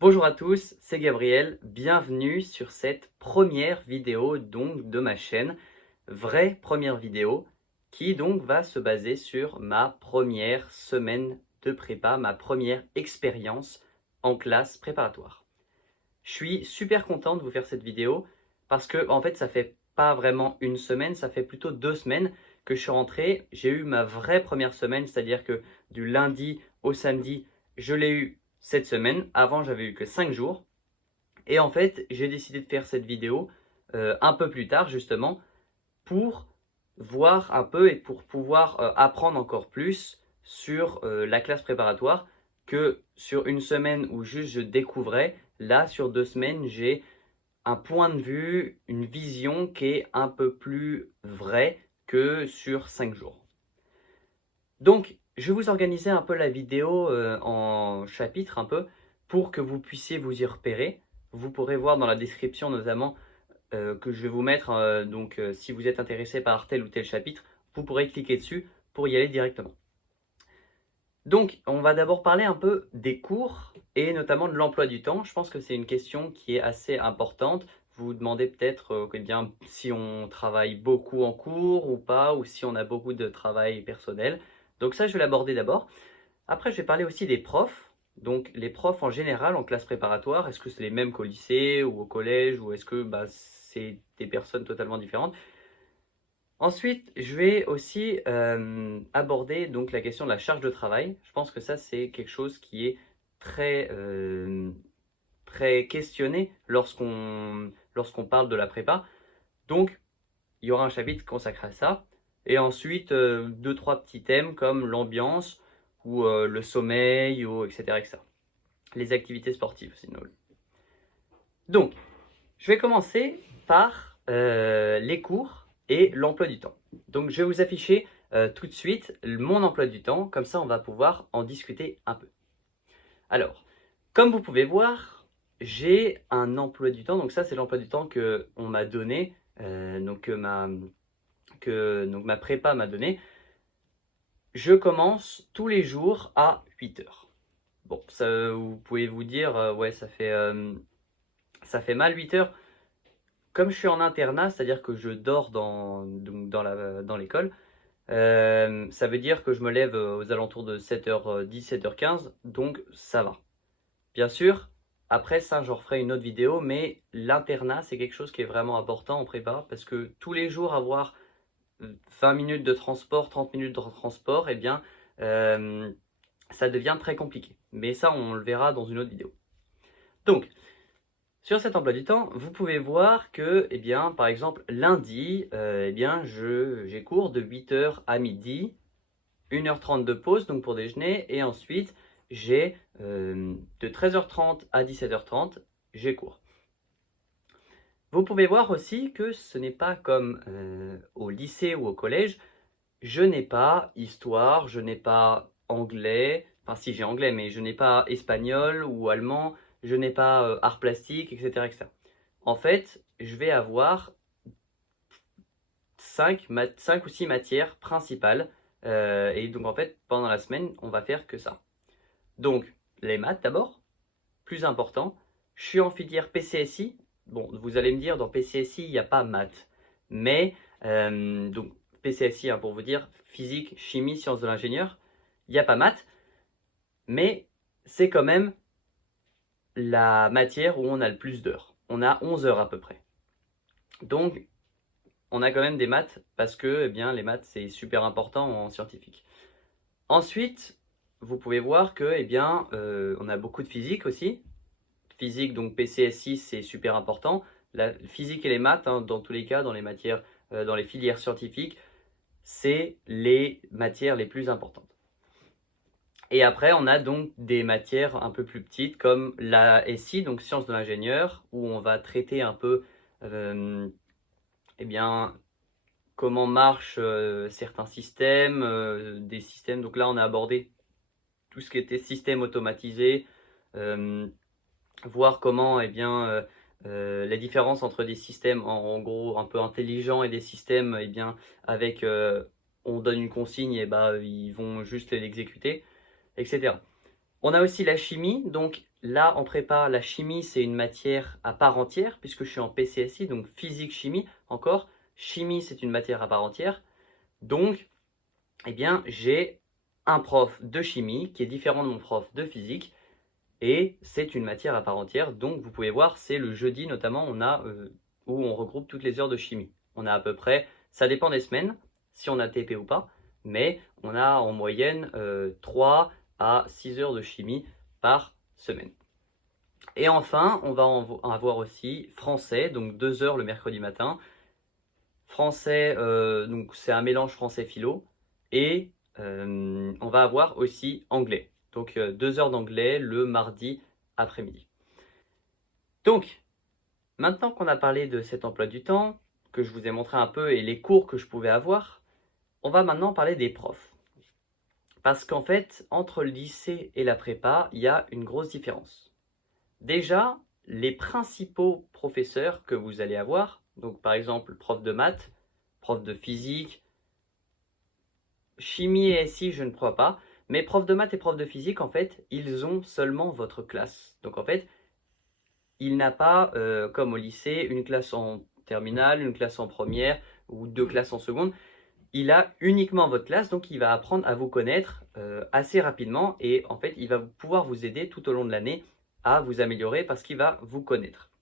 Bonjour à tous, c'est Gabriel, bienvenue sur cette première vidéo donc de ma chaîne, vraie première vidéo qui donc va se baser sur ma première semaine de prépa, ma première expérience en classe préparatoire. Je suis super content de vous faire cette vidéo parce que en fait ça fait pas vraiment une semaine, ça fait plutôt 2 semaines que je suis rentré. J'ai eu ma vraie première semaine, c'est-à-dire que du lundi au samedi, je l'ai eu cette semaine. Avant, j'avais eu que 5 jours. Et en fait, j'ai décidé de faire cette vidéo un peu plus tard justement pour voir un peu et pour pouvoir apprendre encore plus sur la classe préparatoire que sur une semaine où juste je découvrais. Là, sur 2 semaines, j'ai un point de vue, une vision qui est un peu plus vraie que sur 5 jours. Donc, je vais vous organiser un peu la vidéo en chapitres un peu pour que vous puissiez vous y repérer. Vous pourrez voir dans la description notamment que je vais vous mettre. Si vous êtes intéressé par tel ou tel chapitre, vous pourrez cliquer dessus pour y aller directement. Donc, on va d'abord parler un peu des cours et notamment de l'emploi du temps. Je pense que c'est une question qui est assez importante. Vous vous demandez peut-être si on travaille beaucoup en cours ou pas, ou si on a beaucoup de travail personnel. Donc ça, je vais l'aborder d'abord. Après, je vais parler aussi des profs. Donc les profs en général en classe préparatoire, est-ce que c'est les mêmes qu'au lycée ou au collège, ou est-ce que c'est des personnes totalement différentes? Ensuite, je vais aussi aborder donc la question de la charge de travail. Je pense que ça, c'est quelque chose qui est très, très questionné lorsqu'on parle de la prépa. Donc, il y aura un chapitre consacré à ça. Et ensuite, deux, trois petits thèmes comme l'ambiance ou le sommeil, ou etc., etc. Les activités sportives aussi. Donc, je vais commencer par les cours et l'emploi du temps. Donc, je vais vous afficher tout de suite mon emploi du temps, comme ça on va pouvoir en discuter un peu. Alors, comme vous pouvez voir, j'ai un emploi du temps. Donc ça, c'est l'emploi du temps que on m'a donné, donc ma prépa m'a donné. Je commence tous les jours à 8 heures. Bon, ça, vous pouvez vous dire, ouais, ça fait mal 8 heures. Comme je suis en internat, c'est-à-dire que je dors dans l'école, ça veut dire que je me lève aux alentours de 7h10, 7h15, donc ça va. Bien sûr, après ça, j'en referai une autre vidéo, mais l'internat, c'est quelque chose qui est vraiment important en prépa, parce que tous les jours avoir 20 minutes de transport, 30 minutes de transport, eh bien, euh, ça devient très compliqué. Mais ça, on le verra dans une autre vidéo. Donc, sur cet emploi du temps, vous pouvez voir que, eh bien, par exemple, lundi, eh bien, j'ai cours de 8 heures à midi, 1h30 de pause donc pour déjeuner, et ensuite j'ai de 13h30 à 17h30, j'ai cours. Vous pouvez voir aussi que ce n'est pas comme au lycée ou au collège. Je n'ai pas histoire, je n'ai pas anglais, enfin si j'ai anglais, mais je n'ai pas espagnol ou allemand, je n'ai pas art plastique, etc., etc. En fait, je vais avoir 5 ou 6 matières principales. Et donc en fait, pendant la semaine, on va faire que ça. Donc, les maths d'abord, plus important. Je suis en filière PCSI. Bon, vous allez me dire, dans PCSI, il n'y a pas maths. Mais, donc, PCSI, hein, pour vous dire, physique, chimie, sciences de l'ingénieur, il n'y a pas maths. Mais c'est quand même la matière où on a le plus d'heures. On a 11 heures à peu près. Donc, on a quand même des maths parce que, eh bien, les maths, c'est super important en scientifique. Ensuite, vous pouvez voir que, eh bien, on a beaucoup de physique aussi. Physique, donc PCSI, c'est super important. La physique et les maths, hein, dans tous les cas, dans les matières, dans les filières scientifiques, c'est les matières les plus importantes. Et après, on a donc des matières un peu plus petites comme la SI, donc sciences de l'ingénieur, où on va traiter un peu, eh bien, comment marchent certains systèmes, des systèmes. Donc là, on a abordé tout ce qui était système automatisé, euh, voir comment, eh bien, la différence entre des systèmes en gros un peu intelligents et des systèmes, eh bien, avec, on donne une consigne et bah, ils vont juste l'exécuter, etc. On a aussi la chimie, donc là en prépa, la chimie c'est une matière à part entière puisque je suis en PCSI, donc physique-chimie encore. Chimie c'est une matière à part entière, donc eh bien j'ai un prof de chimie qui est différent de mon prof de physique et c'est une matière à part entière, donc vous pouvez voir c'est le jeudi notamment où on regroupe toutes les heures de chimie. On a à peu près, ça dépend des semaines, si on a TP ou pas, mais on a en moyenne 3 à 6 heures de chimie par semaine. Et enfin, on va avoir aussi français, donc 2 heures le mercredi matin. Français, donc c'est un mélange français-philo. Et on va avoir aussi anglais. Donc 2 heures d'anglais le mardi après-midi. Donc, maintenant qu'on a parlé de cet emploi du temps, que je vous ai montré un peu et les cours que je pouvais avoir, on va maintenant parler des profs. Parce qu'en fait, entre le lycée et la prépa, il y a une grosse différence. Déjà, les principaux professeurs que vous allez avoir, donc par exemple prof de maths, prof de physique, chimie et SI, je ne crois pas, mais prof de maths et prof de physique, en fait, ils ont seulement votre classe. Donc en fait, il n'a pas, comme au lycée, une classe en terminale, une classe en première ou 2 classes en seconde. Il a uniquement votre classe, donc il va apprendre à vous connaître assez rapidement et en fait, il va pouvoir vous aider tout au long de l'année à vous améliorer parce qu'il va vous connaître.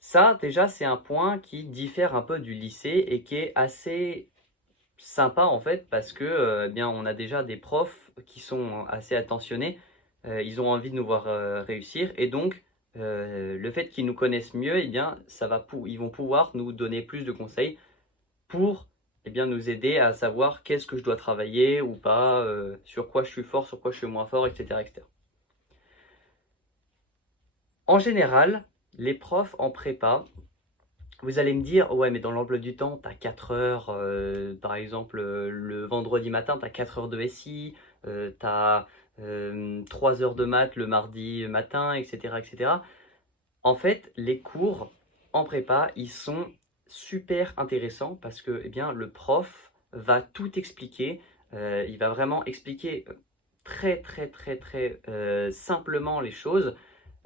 Ça, déjà, c'est un point qui diffère un peu du lycée et qui est assez sympa en fait parce que eh bien, on a déjà des profs qui sont assez attentionnés, ils ont envie de nous voir réussir et donc le fait qu'ils nous connaissent mieux, eh bien, ils vont pouvoir nous donner plus de conseils pour eh bien, nous aider à savoir qu'est-ce que je dois travailler ou pas, sur quoi je suis fort, sur quoi je suis moins fort, etc. etc. En général, les profs en prépa, vous allez me dire, ouais, mais dans l'emploi du temps, tu as 4 heures, par exemple, le vendredi matin, tu as 4 heures de SI, tu as 3 heures de maths le mardi matin, etc., etc. En fait, les cours en prépa, ils sont super intéressants parce que eh bien, le prof va tout expliquer. Il va vraiment expliquer très, très, très, très simplement les choses,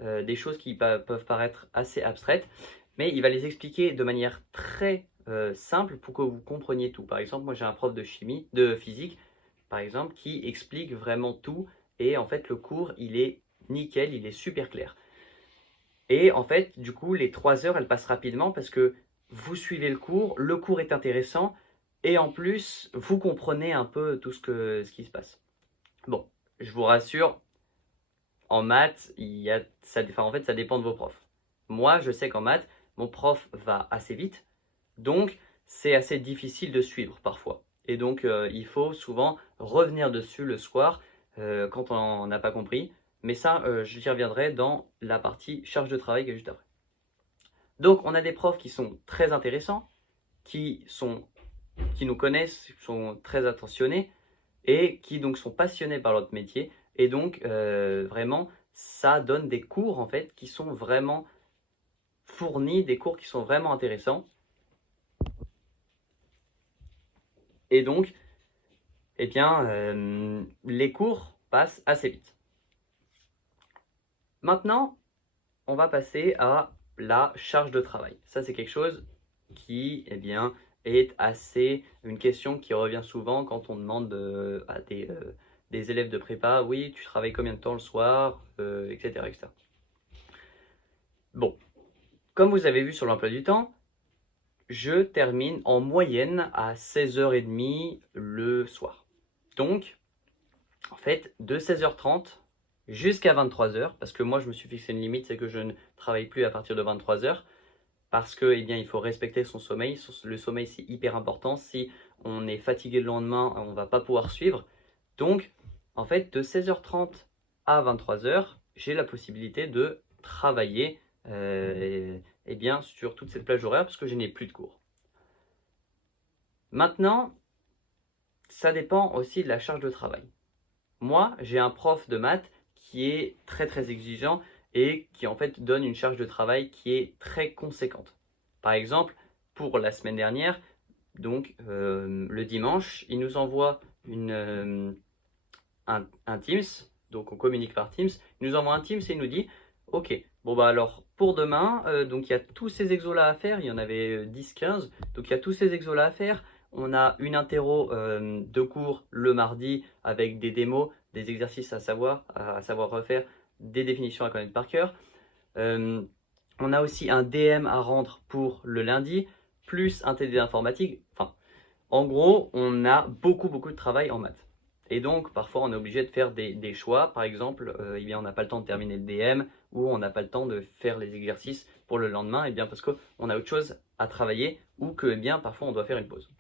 des choses qui peuvent paraître assez abstraites, mais il va les expliquer de manière très simple pour que vous compreniez tout. Par exemple, moi j'ai un prof de chimie, de physique, par exemple, qui explique vraiment tout et en fait le cours, il est nickel, il est super clair. Et en fait, du coup, les 3 heures, elles passent rapidement parce que vous suivez le cours est intéressant, et en plus, vous comprenez un peu tout ce qui se passe. Bon, je vous rassure, en maths, en fait, ça dépend de vos profs. Moi, je sais qu'en maths, mon prof va assez vite, donc c'est assez difficile de suivre parfois. Et donc, il faut souvent revenir dessus le soir quand on n'a pas compris. Mais ça, j'y reviendrai dans la partie charge de travail qui est juste après. Donc, on a des profs qui sont très intéressants, qui nous connaissent, qui sont très attentionnés et qui donc sont passionnés par notre métier. Et donc, vraiment, ça donne des cours en fait qui sont vraiment fournis, des cours qui sont vraiment intéressants. Et donc, eh bien, les cours passent assez vite. Maintenant, on va passer à la charge de travail. Ça, c'est quelque chose qui, eh bien, est assez une question qui revient souvent quand on demande à des élèves de prépa, oui, tu travailles combien de temps le soir, etc., etc. Bon, comme vous avez vu sur l'emploi du temps, je termine en moyenne à 16h30 le soir. Donc, en fait, de 16h30 jusqu'à 23h, parce que moi je me suis fixé une limite, c'est que je ne travaille plus à partir de 23h, parce que eh bien, il faut respecter son sommeil. Le sommeil, c'est hyper important. Si on est fatigué le lendemain, on ne va pas pouvoir suivre. Donc, en fait, de 16h30 à 23h, j'ai la possibilité de travailler eh bien, sur toute cette plage horaire parce que je n'ai plus de cours. Maintenant, ça dépend aussi de la charge de travail. Moi, j'ai un prof de maths qui est très très exigeant et qui en fait donne une charge de travail qui est très conséquente. Par exemple, pour la semaine dernière, donc le dimanche, il nous envoie un Teams, donc on communique par Teams, il nous envoie un Teams et il nous dit « Ok, bon bah alors pour demain, donc il y a tous ces exos-là à faire, il y en avait 10-15, donc il y a tous ces exos-là à faire, on a une interro de cours le mardi avec des démos, des exercices à savoir refaire, des définitions à connaître par cœur. On a aussi un DM à rendre pour le lundi, plus un TD informatique. Enfin, en gros, on a beaucoup de travail en maths. Et donc, parfois, on est obligé de faire des choix. Par exemple, eh bien, on n'a pas le temps de terminer le DM ou on n'a pas le temps de faire les exercices pour le lendemain, eh bien, parce qu'on a autre chose à travailler ou que, eh bien, parfois, on doit faire une pause.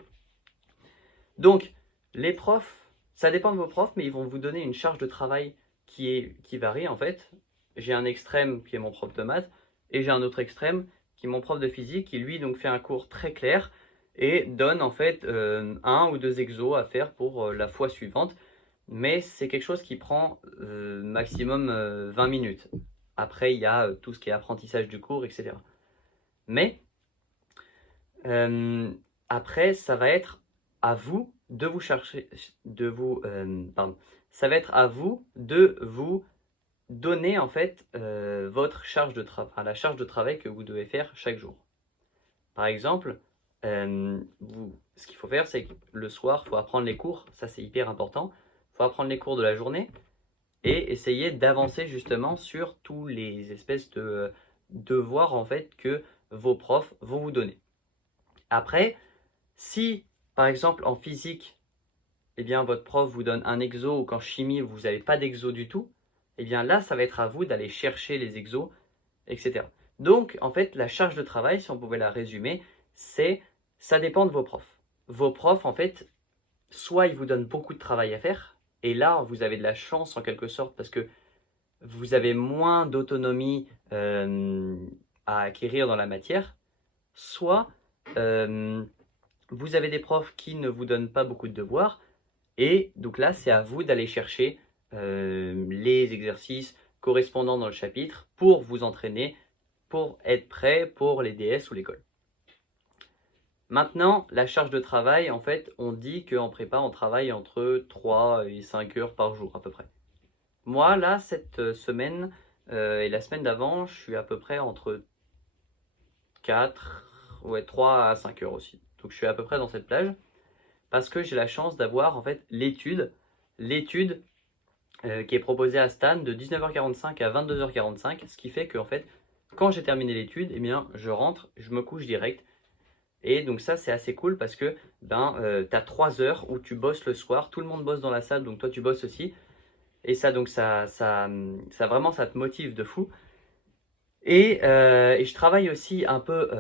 Donc, les profs, ça dépend de vos profs, mais ils vont vous donner une charge de travail qui varie en fait. J'ai un extrême qui est mon prof de maths et j'ai un autre extrême qui est mon prof de physique qui lui donc fait un cours très clair et donne en fait un ou deux exos à faire pour la fois suivante. Mais c'est quelque chose qui prend maximum 20 minutes. Après, il y a tout ce qui est apprentissage du cours, etc. Mais après, ça va être à vous de vous chercher, ça va être à vous de vous donner en fait votre charge de travail, la charge de travail que vous devez faire chaque jour. Par exemple, ce qu'il faut faire, c'est que le soir, il faut apprendre les cours, ça c'est hyper important. Il faut apprendre les cours de la journée et essayer d'avancer justement sur tous les espèces de devoirs en fait que vos profs vont vous donner. Après, si par exemple en physique, eh bien, votre prof vous donne un exo ou qu'en chimie vous n'avez pas d'exo du tout, eh bien là ça va être à vous d'aller chercher les exos, etc. Donc en fait la charge de travail, si on pouvait la résumer, ça dépend de vos profs. Vos profs en fait, soit ils vous donnent beaucoup de travail à faire, et là vous avez de la chance en quelque sorte parce que vous avez moins d'autonomie à acquérir dans la matière, soit vous avez des profs qui ne vous donnent pas beaucoup de devoirs, et donc là, c'est à vous d'aller chercher les exercices correspondant dans le chapitre pour vous entraîner, pour être prêt pour les DS ou l'école. Maintenant, la charge de travail, en fait, on dit qu'en prépa, on travaille entre 3 et 5 heures par jour à peu près. Moi, là, cette semaine et la semaine d'avant, je suis à peu près entre 3 à 5 heures aussi. Donc je suis à peu près dans cette plage parce que j'ai la chance d'avoir en fait l'étude qui est proposée à Stan de 19h45 à 22h45, ce qui fait que en fait, quand j'ai terminé l'étude, eh bien, je rentre, je me couche direct. Et donc ça, c'est assez cool parce que tu as 3 heures où tu bosses le soir, tout le monde bosse dans la salle, donc toi tu bosses aussi. Et ça, donc ça vraiment, ça te motive de fou. Et je travaille aussi un peu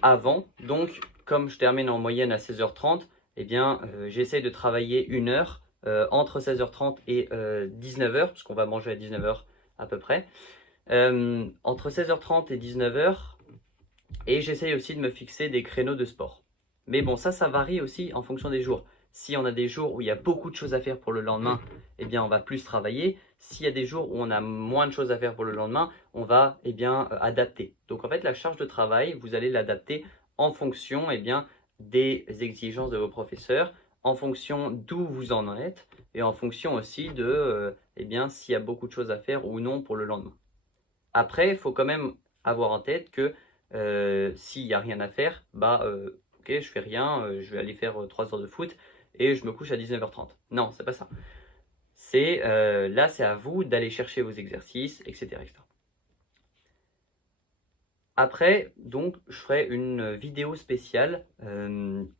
avant, donc comme je termine en moyenne à 16h30, eh bien j'essaie de travailler une heure entre 16h30 et 19h, parce qu'on va manger à 19h à peu près. Entre 16h30 et 19h, et j'essaie aussi de me fixer des créneaux de sport. Mais bon, ça varie aussi en fonction des jours. Si on a des jours où il y a beaucoup de choses à faire pour le lendemain, eh bien on va plus travailler. S'il y a des jours où on a moins de choses à faire pour le lendemain, on va adapter. Donc en fait, la charge de travail, vous allez l'adapter en fonction des exigences de vos professeurs, en fonction d'où vous en êtes et en fonction aussi de s'il y a beaucoup de choses à faire ou non pour le lendemain. Après, il faut quand même avoir en tête que s'il n'y a rien à faire, ok, je fais rien, je vais aller faire 3 heures de foot et je me couche à 19h30. Non, c'est pas ça. Là, c'est à vous d'aller chercher vos exercices, etc., etc. Après, donc, je ferai une vidéo spéciale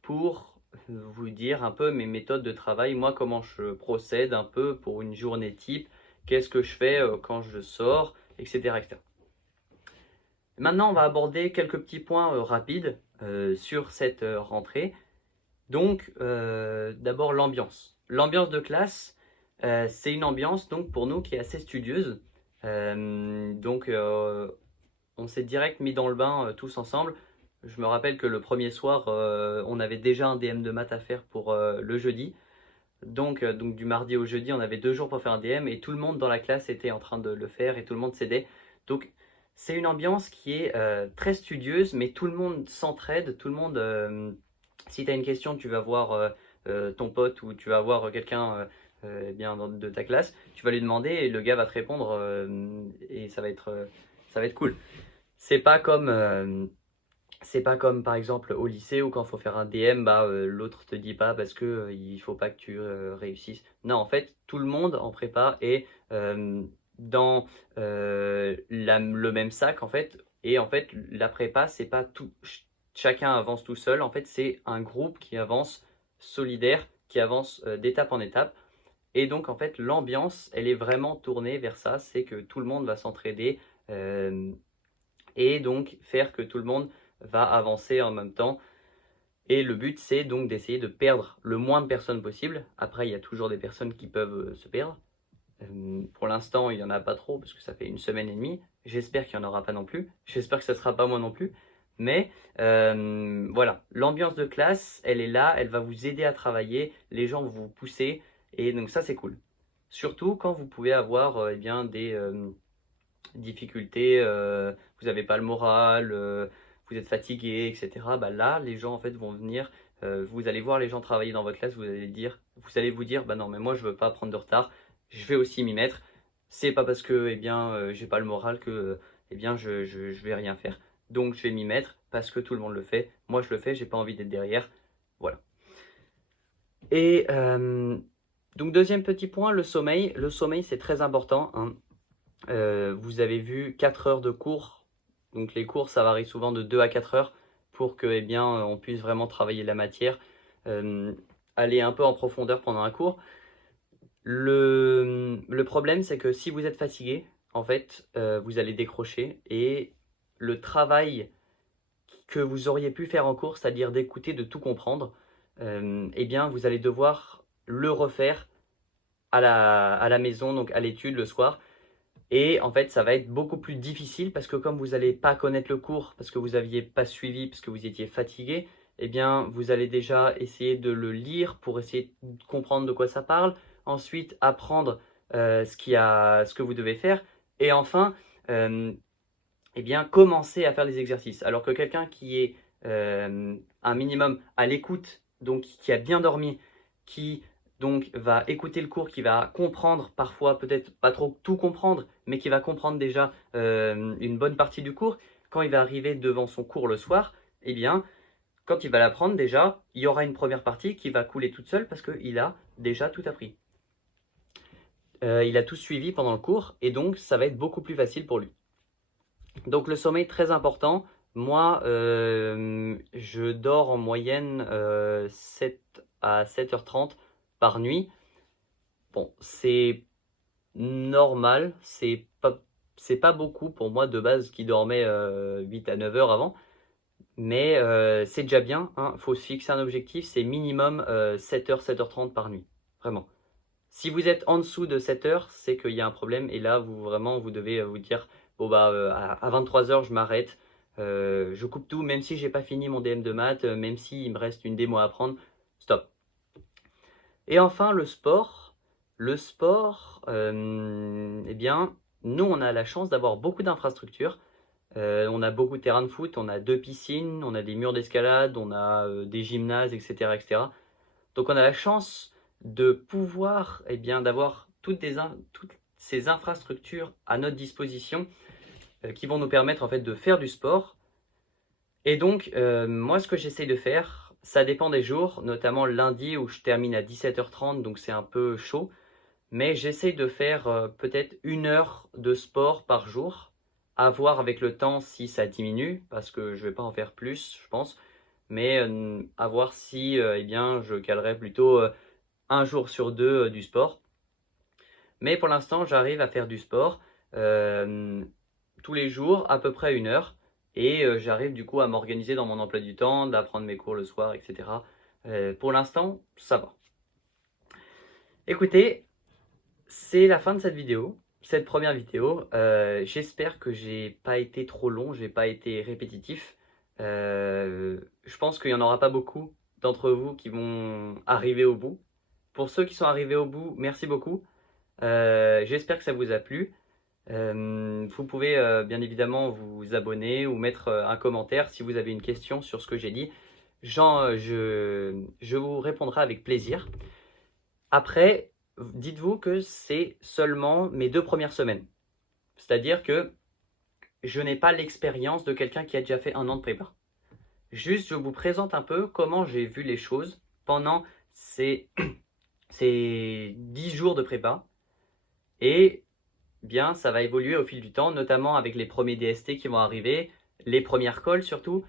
pour vous dire un peu mes méthodes de travail, moi, comment je procède un peu pour une journée type, qu'est-ce que je fais quand je sors, etc., etc. Maintenant, on va aborder quelques petits points rapides sur cette rentrée. Donc, d'abord l'ambiance. L'ambiance de classe, c'est une ambiance donc pour nous qui est assez studieuse. On s'est direct mis dans le bain tous ensemble. Je me rappelle que le premier soir, on avait déjà un DM de maths à faire pour le jeudi. Donc du mardi au jeudi, on avait 2 jours pour faire un DM et tout le monde dans la classe était en train de le faire et tout le monde s'aidait. Donc c'est une ambiance qui est très studieuse, mais tout le monde s'entraide, tout le monde, si tu as une question, tu vas voir ton pote ou tu vas voir quelqu'un eh bien, de ta classe, tu vas lui demander et le gars va te répondre et ça va être cool. C'est pas comme, par exemple au lycée où quand il faut faire un DM, bah, l'autre te dit pas parce que il faut pas que tu réussisses. Non, en fait, tout le monde en prépa est dans le même sac en fait. Et en fait, la prépa, c'est pas tout, chacun avance tout seul. En fait, c'est un groupe qui avance solidaire, qui avance d'étape en étape. Et donc, en fait, l'ambiance, elle est vraiment tournée vers ça. C'est que tout le monde va s'entraider et donc faire que tout le monde va avancer en même temps. Et le but, c'est donc d'essayer de perdre le moins de personnes possible. Après, il y a toujours des personnes qui peuvent se perdre. Pour l'instant, il n'y en a pas trop parce que ça fait 1 semaine et demie. J'espère qu'il n'y en aura pas non plus. J'espère que ça ne sera pas moi non plus. Mais voilà, l'ambiance de classe, elle est là, elle va vous aider à travailler, les gens vont vous pousser, et donc ça c'est cool. Surtout quand vous pouvez avoir eh bien, des difficultés, vous n'avez pas le moral, vous êtes fatigué, etc. Bah là, les gens en fait vont venir, vous allez voir les gens travailler dans votre classe, vous allez vous dire, bah non, mais moi je veux pas prendre de retard, je vais aussi m'y mettre. C'est pas parce que eh bien j'ai pas le moral que eh bien je vais rien faire. Donc je vais m'y mettre parce que tout le monde le fait. Moi je le fais, j'ai pas envie d'être derrière. Voilà. Et donc deuxième petit point, le sommeil. Le sommeil c'est très important, hein. Vous avez vu 4 heures de cours. Donc les cours, ça varie souvent de 2 à 4 heures pour que, eh bien, on puisse vraiment travailler la matière, aller un peu en profondeur pendant un cours. Le problème, c'est que si vous êtes fatigué, en fait, vous allez décrocher et le travail que vous auriez pu faire en cours, c'est-à-dire d'écouter, de tout comprendre, eh bien, vous allez devoir le refaire à la maison, donc à l'étude le soir. Et en fait, ça va être beaucoup plus difficile parce que comme vous n'allez pas connaître le cours, parce que vous n'aviez pas suivi, parce que vous étiez fatigué, eh bien, vous allez déjà essayer de le lire pour essayer de comprendre de quoi ça parle. Ensuite, apprendre ce que vous devez faire. Et enfin, eh bien, commencer à faire les exercices. Alors que quelqu'un qui est un minimum à l'écoute, donc qui a bien dormi, qui donc va écouter le cours, qui va comprendre parfois, peut-être pas trop tout comprendre, mais qui va comprendre déjà une bonne partie du cours, quand il va arriver devant son cours le soir, eh bien, quand il va l'apprendre déjà, il y aura une première partie qui va couler toute seule parce qu'il a déjà tout appris. Il a tout suivi pendant le cours et donc ça va être beaucoup plus facile pour lui. Donc le sommeil, très important. Moi, je dors en moyenne 7 à 7h30 par nuit. Bon, c'est normal, c'est pas beaucoup pour moi de base qui dormait 8 à 9 heures avant. Mais c'est déjà bien, hein. Faut se fixer un objectif, c'est minimum 7h, 7h30 par nuit. Vraiment. Si vous êtes en dessous de 7 heures, c'est qu'il y a un problème. Et là, vous devez vous dire, bon bah à 23 heures, je m'arrête. Je coupe tout, même si j'ai pas fini mon DM de maths, même s'il me reste une démo à apprendre, stop. Et enfin, le sport. Le sport, eh bien, nous, on a la chance d'avoir beaucoup d'infrastructures. On a beaucoup de terrains de foot, on a 2 piscines, on a des murs d'escalade, on a des gymnases, etc., etc. Donc on a la chance de pouvoir, eh bien, d'avoir toutes ces infrastructures à notre disposition qui vont nous permettre en fait de faire du sport. Et donc moi ce que j'essaie de faire, ça dépend des jours, notamment lundi où je termine à 17h30, donc c'est un peu chaud. Mais j'essaie de faire peut-être 1 heure de sport par jour, à voir avec le temps si ça diminue, parce que je ne vais pas en faire plus, je pense. Mais à voir si eh bien, je calerai plutôt un jour sur deux du sport. Mais pour l'instant, j'arrive à faire du sport tous les jours, à peu près 1 heure. Et j'arrive du coup à m'organiser dans mon emploi du temps, d'apprendre mes cours le soir, etc. Pour l'instant, ça va. Écoutez, c'est la fin de cette vidéo, cette première vidéo. J'espère que j'ai pas été trop long, j'ai pas été répétitif. Je pense qu'il n'y en aura pas beaucoup d'entre vous qui vont arriver au bout. Pour ceux qui sont arrivés au bout, merci beaucoup. J'espère que ça vous a plu. Vous pouvez bien évidemment vous abonner ou mettre un commentaire si vous avez une question sur ce que j'ai dit. Je vous répondrai avec plaisir. Après, dites-vous que c'est seulement mes 2 premières semaines. C'est-à-dire que je n'ai pas l'expérience de quelqu'un qui a déjà fait 1 an de prépa. Juste, je vous présente un peu comment j'ai vu les choses pendant ces, ces 10 jours de prépa. Et bien, ça va évoluer au fil du temps, notamment avec les premiers DST qui vont arriver, les premières calls surtout,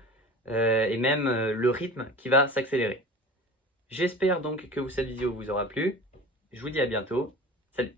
et même le rythme qui va s'accélérer. J'espère donc que cette vidéo vous aura plu. Je vous dis à bientôt. Salut!